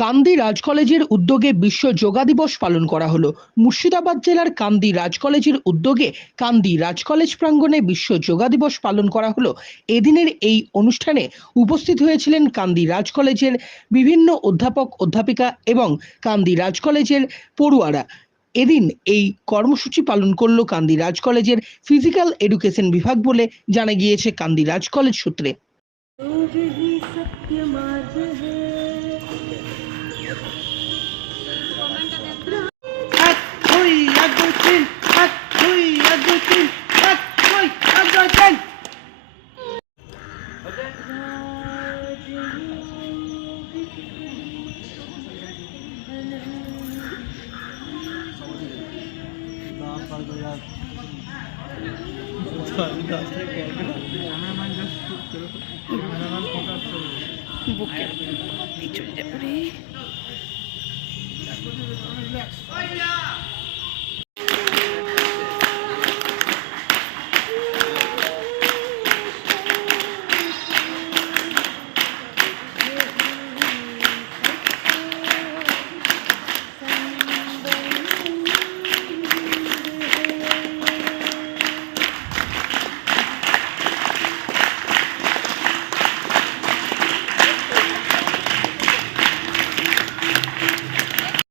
কান্দি রাজ কলেজের উদ্যোগে বিশ্ব যোগা দিবস পালন করা হলো। মুর্শিদাবাদ জেলার কান্দি রাজ কলেজের উদ্যোগে কান্দি রাজ কলেজ প্রাঙ্গণে বিশ্ব যোগা দিবস পালন করা হলো। এদিনের এই অনুষ্ঠানে উপস্থিত হয়েছিলেন কান্দি রাজ কলেজের বিভিন্ন অধ্যাপক, অধ্যাপিকা এবং কান্দি রাজ কলেজের পড়ুয়ারা। এদিন এই কর্মসূচি পালন করল কান্দি রাজ কলেজের ফিজিক্যাল এডুকেশন বিভাগ বলে জানা গিয়েছে কান্দি রাজ কলেজ সূত্রে। এই চলে যাব রে